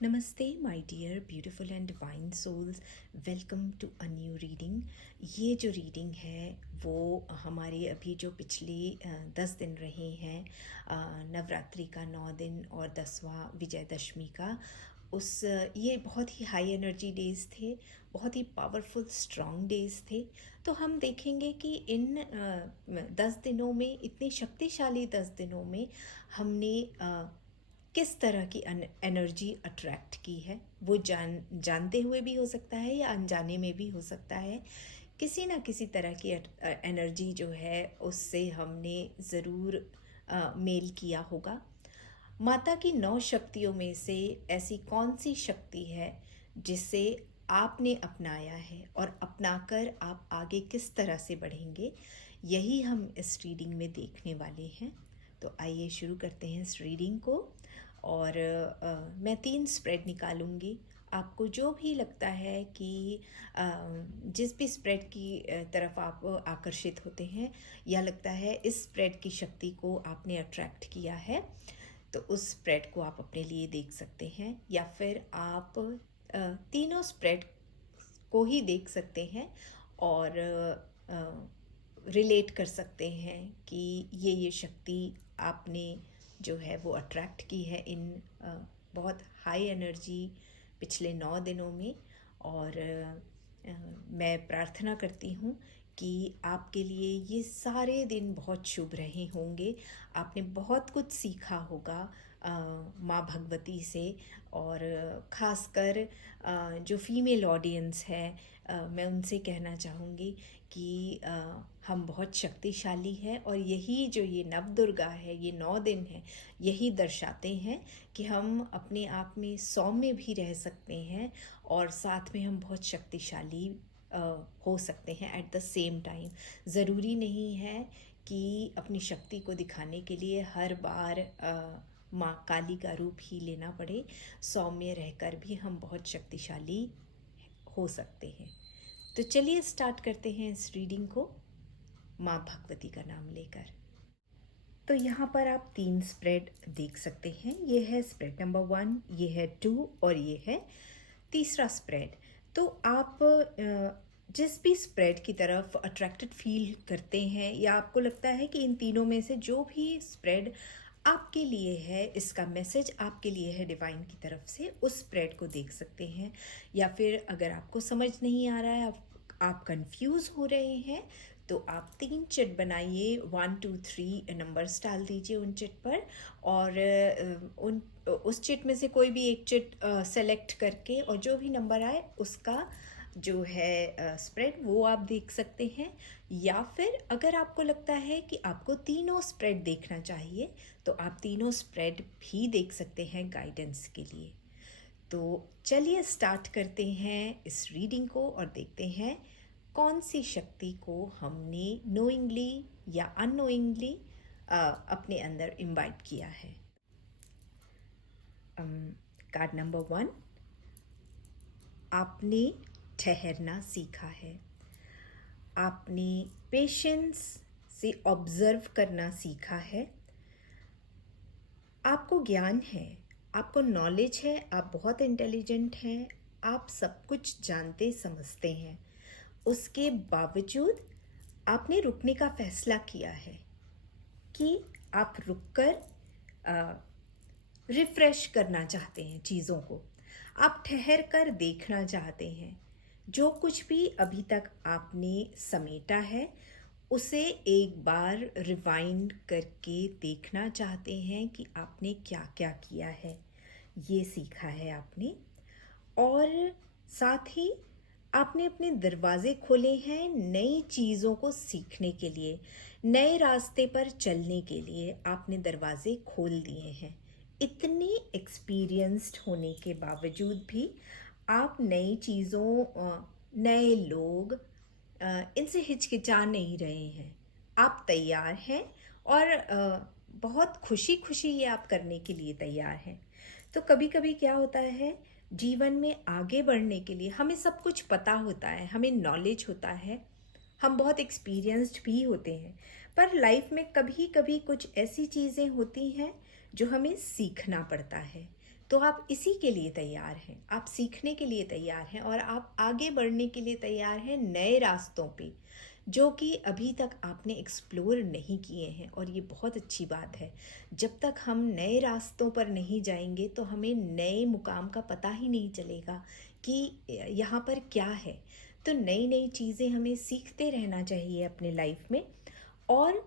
नमस्ते my dear beautiful and divine souls. Welcome to a new reading. ये जो reading है वो हमारे अभी जो पिछले 10 दिन रहे हैं, नवरात्रि का 9 दिन और 10वां विजयदशमी का, उस ये बहुत ही हाई एनर्जी डेज़ थे, बहुत ही पावरफुल स्ट्रॉन्ग डेज़ थे। तो हम देखेंगे कि इन 10 दिनों में, इतने शक्तिशाली 10 दिनों में, हमने किस तरह की एनर्जी अट्रैक्ट की है। वो जानते हुए भी हो सकता है या अनजाने में भी हो सकता है। किसी ना किसी तरह की एनर्जी जो है उससे हमने ज़रूर मेल किया होगा। माता की 9 शक्तियों में से ऐसी कौन सी शक्ति है जिसे आपने अपनाया है और अपनाकर आप आगे किस तरह से बढ़ेंगे, यही हम इस रीडिंग में देखने वाले हैं। तो आइए शुरू करते हैं इस रीडिंग को। और मैं 3 स्प्रेड निकालूंगी। आपको जो भी लगता है कि जिस भी स्प्रेड की तरफ आप आकर्षित होते हैं या लगता है इस स्प्रेड की शक्ति को आपने अट्रैक्ट किया है, तो उस स्प्रेड को आप अपने लिए देख सकते हैं। या फिर आप तीनों स्प्रेड को ही देख सकते हैं और रिलेट कर सकते हैं कि ये शक्ति आपने जो है वो अट्रैक्ट की है इन बहुत हाई एनर्जी पिछले 9 दिनों में। और मैं प्रार्थना करती हूँ कि आपके लिए ये सारे दिन बहुत शुभ रहे होंगे। आपने बहुत कुछ सीखा होगा माँ भगवती से। और ख़ासकर जो फीमेल ऑडियंस है, मैं उनसे कहना चाहूँगी कि हम बहुत शक्तिशाली हैं और यही जो ये नवदुर्गा है, ये 9 दिन है, यही दर्शाते हैं कि हम अपने आप में सौम्य भी रह सकते हैं और साथ में हम बहुत शक्तिशाली हो सकते हैं एट द सेम टाइम। ज़रूरी नहीं है कि अपनी शक्ति को दिखाने के लिए हर बार माँ काली का रूप ही लेना पड़े। सौम्य रहकर भी हम बहुत शक्तिशाली हो सकते हैं। तो चलिए स्टार्ट करते हैं इस रीडिंग को माँ भगवती का नाम लेकर। तो यहाँ पर आप 3 स्प्रेड देख सकते हैं। ये है स्प्रेड नंबर 1, ये है 2 और ये है तीसरा स्प्रेड। तो आप जिस भी स्प्रेड की तरफ अट्रैक्टेड फील करते हैं या आपको लगता है कि इन तीनों में से जो भी स्प्रेड आपके लिए है, इसका मैसेज आपके लिए है डिवाइन की तरफ से, उस स्प्रेड को देख सकते हैं। या फिर अगर आपको समझ नहीं आ रहा है, आप कंफ्यूज हो रहे हैं, तो आप 3 चिट बनाइए, 1 2 3 नंबर्स डाल दीजिए उन चिट पर। और उन उस चिट में से कोई भी एक चिट सेलेक्ट करके और जो भी नंबर आए उसका जो है स्प्रेड वो आप देख सकते हैं। या फिर अगर आपको लगता है कि आपको तीनों स्प्रेड देखना चाहिए, तो आप तीनों स्प्रेड भी देख सकते हैं गाइडेंस के लिए। तो चलिए स्टार्ट करते हैं इस रीडिंग को और देखते हैं कौन सी शक्ति को हमने नोइंगली या अननोइंगली अपने अंदर इनवाइट किया है। कार्ड नंबर 1, आपने ठहरना सीखा है। आपने पेशेंस से ऑब्जर्व करना सीखा है। आपको ज्ञान है, आपको नॉलेज है, आप बहुत इंटेलिजेंट हैं, आप सब कुछ जानते समझते हैं। उसके बावजूद आपने रुकने का फैसला किया है कि आप रुककर रिफ़्रेश करना चाहते हैं चीज़ों को। आप ठहर कर देखना चाहते हैं। जो कुछ भी अभी तक आपने समेटा है उसे एक बार रिवाइंड करके देखना चाहते हैं कि आपने क्या क्या किया है, ये सीखा है आपने। और साथ ही आपने अपने दरवाजे खोले हैं नई चीज़ों को सीखने के लिए, नए रास्ते पर चलने के लिए आपने दरवाजे खोल दिए हैं। इतने एक्सपीरियंस्ड होने के बावजूद भी आप नई चीज़ों, नए लोग, इनसे हिचकिचा नहीं रहे हैं। आप तैयार हैं और बहुत खुशी खुशी ये आप करने के लिए तैयार हैं। तो कभी कभी क्या होता है, जीवन में आगे बढ़ने के लिए हमें सब कुछ पता होता है, हमें नॉलेज होता है, हम बहुत एक्सपीरियंस्ड भी होते हैं, पर लाइफ में कभी कभी कुछ ऐसी चीज़ें होती हैं जो हमें सीखना पड़ता है। तो आप इसी के लिए तैयार हैं, आप सीखने के लिए तैयार हैं और आप आगे बढ़ने के लिए तैयार हैं नए रास्तों पे, जो कि अभी तक आपने एक्सप्लोर नहीं किए हैं। और ये बहुत अच्छी बात है। जब तक हम नए रास्तों पर नहीं जाएंगे तो हमें नए मुकाम का पता ही नहीं चलेगा कि यहाँ पर क्या है। तो नई नई चीज़ें हमें सीखते रहना चाहिए अपने लाइफ में। और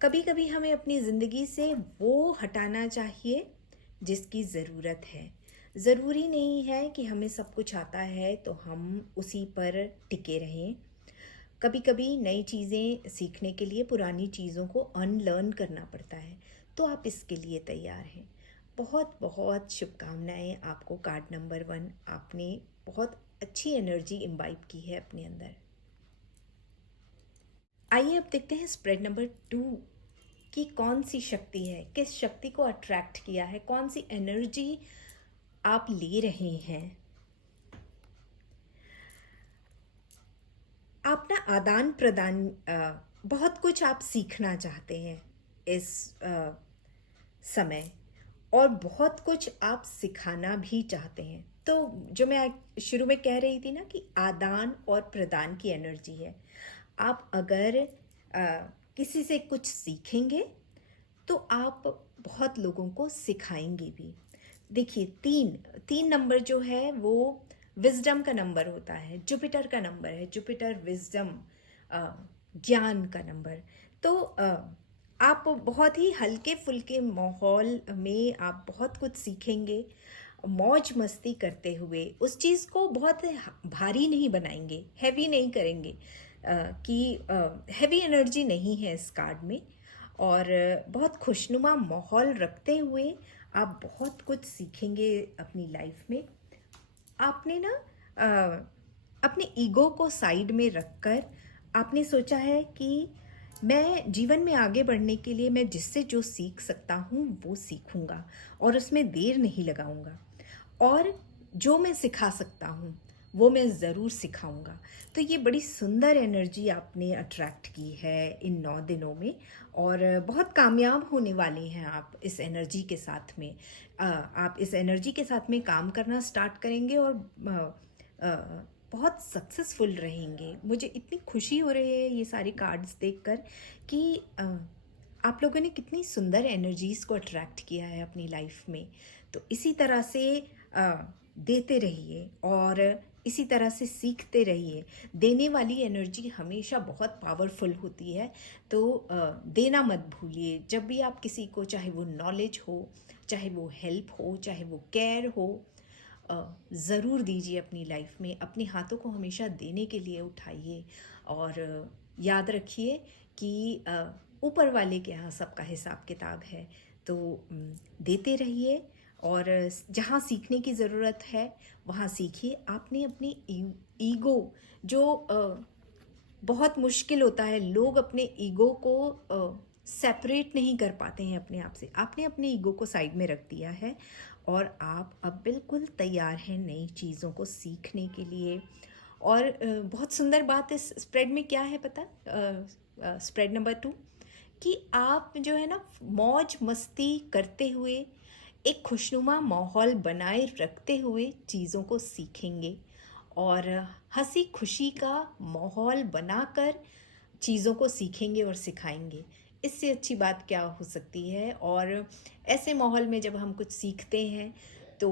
कभी कभी हमें अपनी ज़िंदगी से वो हटाना चाहिए जिसकी ज़रूरत है। ज़रूरी नहीं है कि हमें सब कुछ आता है तो हम उसी पर टिके रहें। कभी कभी नई चीज़ें सीखने के लिए पुरानी चीज़ों को अनलर्न करना पड़ता है। तो आप इसके लिए तैयार हैं। बहुत बहुत शुभकामनाएं आपको कार्ड नंबर 1। आपने बहुत अच्छी एनर्जी इम्बाइब की है अपने अंदर। आइए अब देखते हैं स्प्रेड नंबर 2 कि कौन सी शक्ति है, किस शक्ति को अट्रैक्ट किया है, कौन सी एनर्जी आप ले रहे हैं। आप ना आदान प्रदान, बहुत कुछ आप सीखना चाहते हैं इस समय, और बहुत कुछ आप सिखाना भी चाहते हैं। तो जो मैं शुरू में कह रही थी ना कि आदान और प्रदान की एनर्जी है। आप अगर किसी से कुछ सीखेंगे तो आप बहुत लोगों को सिखाएंगे भी। देखिए, तीन तीन नंबर जो है वो विजडम का नंबर होता है, जुपिटर का नंबर है, जुपिटर विजडम, ज्ञान का नंबर। तो आप बहुत ही हल्के फुल्के माहौल में आप बहुत कुछ सीखेंगे, मौज मस्ती करते हुए। उस चीज़ को बहुत भारी नहीं बनाएंगे, हैवी नहीं करेंगे, कि हैवी एनर्जी नहीं है इस कार्ड में। और बहुत खुशनुमा माहौल रखते हुए आप बहुत कुछ सीखेंगे अपनी लाइफ में। आपने ना अपने ईगो को साइड में रखकर आपने सोचा है कि मैं जीवन में आगे बढ़ने के लिए मैं जिससे जो सीख सकता हूँ वो सीखूंगा और उसमें देर नहीं लगाऊंगा, और जो मैं सिखा सकता हूँ वो मैं ज़रूर सिखाऊंगा। तो ये बड़ी सुंदर एनर्जी आपने अट्रैक्ट की है इन 9 दिनों में, और बहुत कामयाब होने वाले हैं आप इस एनर्जी के साथ में। आप इस एनर्जी के साथ में काम करना स्टार्ट करेंगे और बहुत सक्सेसफुल रहेंगे। मुझे इतनी खुशी हो रही है ये सारी कार्ड्स देखकर कि आप लोगों ने कितनी सुंदर एनर्जीज़ को अट्रैक्ट किया है अपनी लाइफ में। तो इसी तरह से देते रहिए और इसी तरह से सीखते रहिए। देने वाली एनर्जी हमेशा बहुत पावरफुल होती है। तो देना मत भूलिए। जब भी आप किसी को, चाहे वो नॉलेज हो, चाहे वो हेल्प हो, चाहे वो केयर हो, ज़रूर दीजिए अपनी लाइफ में। अपने हाथों को हमेशा देने के लिए उठाइए और याद रखिए कि ऊपर वाले के यहाँ सबका हिसाब किताब है। तो देते रहिए और जहाँ सीखने की ज़रूरत है वहाँ सीखिए। आपने अपनी ईगो, जो बहुत मुश्किल होता है, लोग अपने ईगो को सेपरेट नहीं कर पाते हैं अपने आप से। आपने अपने ईगो को साइड में रख दिया है और आप अब बिल्कुल तैयार हैं नई चीज़ों को सीखने के लिए। और बहुत सुंदर बात इस स्प्रेड में क्या है पता, स्प्रेड नंबर 2, कि आप जो है ना मौज मस्ती करते हुए, एक खुशनुमा माहौल बनाए रखते हुए चीज़ों को सीखेंगे और हंसी खुशी का माहौल बनाकर चीज़ों को सीखेंगे और सिखाएंगे। इससे अच्छी बात क्या हो सकती है। और ऐसे माहौल में जब हम कुछ सीखते हैं तो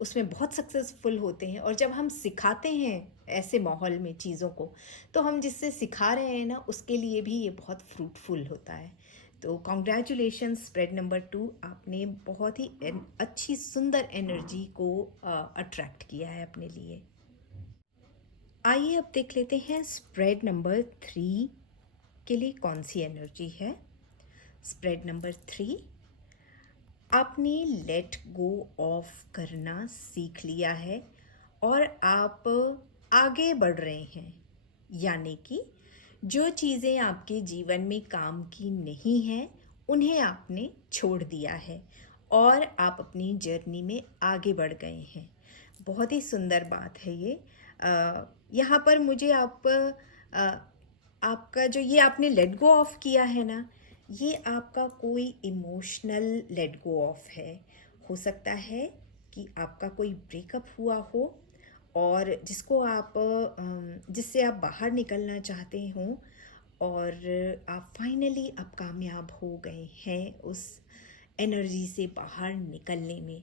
उसमें बहुत सक्सेसफुल होते हैं, और जब हम सिखाते हैं ऐसे माहौल में चीज़ों को, तो हम जिससे सिखा रहे हैं ना उसके लिए भी ये बहुत फ्रूटफुल होता है। तो कॉन्ग्रेचुलेशन स्प्रेड नंबर 2, आपने बहुत ही अच्छी सुंदर एनर्जी को अट्रैक्ट किया है अपने लिए। आइए अब देख लेते हैं स्प्रेड नंबर 3 के लिए कौन सी एनर्जी है। स्प्रेड नंबर 3, आपने लेट गो ऑफ करना सीख लिया है और आप आगे बढ़ रहे हैं। यानी कि जो चीज़ें आपके जीवन में काम की नहीं हैं उन्हें आपने छोड़ दिया है और आप अपनी जर्नी में आगे बढ़ गए हैं। बहुत ही सुंदर बात है ये। यहाँ पर मुझे आपका जो ये आपने लेट गो ऑफ किया है ना, ये आपका कोई इमोशनल लेट गो ऑफ है। हो सकता है कि आपका कोई ब्रेकअप हुआ हो और जिसको आप जिससे आप बाहर निकलना चाहते हो, और आप फाइनली अब कामयाब हो गए हैं उस एनर्जी से बाहर निकलने में।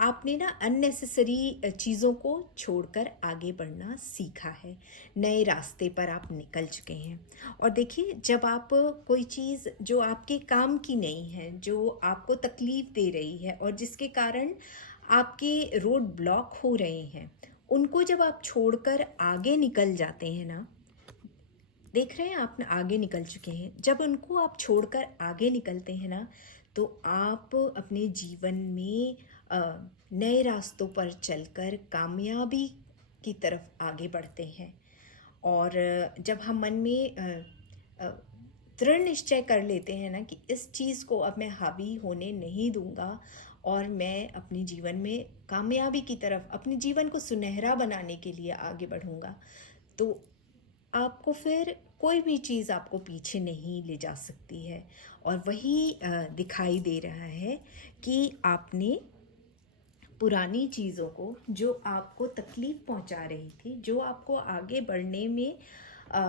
आपने ना अननेसेसरी चीज़ों को छोड़कर आगे बढ़ना सीखा है, नए रास्ते पर आप निकल चुके हैं। और देखिए, जब आप कोई चीज़ जो आपके काम की नहीं है, जो आपको तकलीफ़ दे रही है और जिसके कारण आपके रोड ब्लॉक हो रहे हैं, उनको जब आप छोड़कर आगे निकल जाते हैं ना, देख रहे हैं आप ना, आगे निकल चुके हैं, जब उनको आप छोड़कर आगे निकलते हैं ना, तो आप अपने जीवन में अ, नए रास्तों पर चलकर कामयाबी की तरफ आगे बढ़ते हैं। और जब हम मन में अ, दृढ़ निश्चय कर लेते हैं ना कि इस चीज़ को अब मैं हावी होने नहीं दूंगा और मैं अपने जीवन में कामयाबी की तरफ, अपने जीवन को सुनहरा बनाने के लिए आगे बढ़ूंगा, तो आपको फिर कोई भी चीज़ आपको पीछे नहीं ले जा सकती है। और वही दिखाई दे रहा है कि आपने पुरानी चीज़ों को, जो आपको तकलीफ़ पहुंचा रही थी, जो आपको आगे बढ़ने में अ,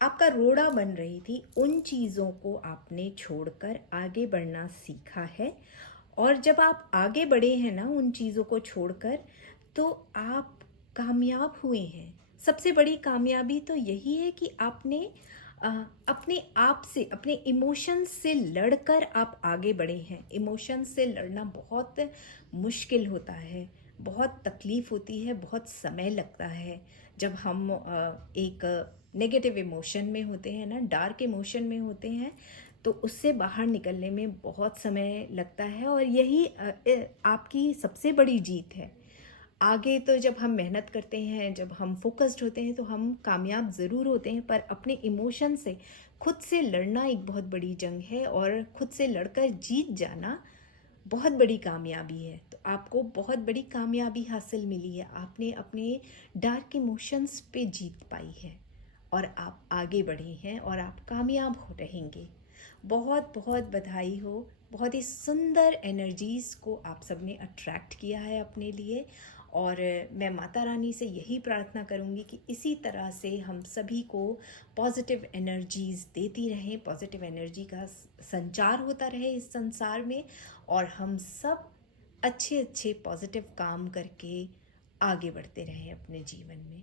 आपका रोड़ा बन रही थी, उन चीज़ों को आपने छोड़कर आगे बढ़ना सीखा है। और जब आप आगे बढ़े हैं ना उन चीज़ों को छोड़कर, तो आप कामयाब हुए हैं। सबसे बड़ी कामयाबी तो यही है कि आपने अ, अपने आप से, अपने इमोशंस से लड़कर आप आगे बढ़े हैं। इमोशंस से लड़ना बहुत मुश्किल होता है, बहुत तकलीफ़ होती है, बहुत समय लगता है। जब हम एक नेगेटिव इमोशन में होते हैं ना, डार्क इमोशन में होते हैं, तो उससे बाहर निकलने में बहुत समय लगता है। और यही आपकी सबसे बड़ी जीत है। आगे तो जब हम मेहनत करते हैं, जब हम फोकस्ड होते हैं, तो हम कामयाब ज़रूर होते हैं, पर अपने इमोशन से खुद से लड़ना एक बहुत बड़ी जंग है, और खुद से लड़कर जीत जाना बहुत बड़ी कामयाबी है। तो आपको बहुत बड़ी कामयाबी हासिल मिली है, आपने अपने डार्क इमोशंस पे जीत पाई है, और आप आगे बढ़े हैं और आप कामयाब हो रहेंगे। बहुत बहुत बधाई हो। बहुत ही सुंदर एनर्जीज़ को आप सबने अट्रैक्ट किया है अपने लिए। और मैं माता रानी से यही प्रार्थना करूँगी कि इसी तरह से हम सभी को पॉजिटिव एनर्जीज़ देती रहें, पॉजिटिव एनर्जी का संचार होता रहे इस संसार में, और हम सब अच्छे अच्छे पॉजिटिव काम करके आगे बढ़ते रहें अपने जीवन में।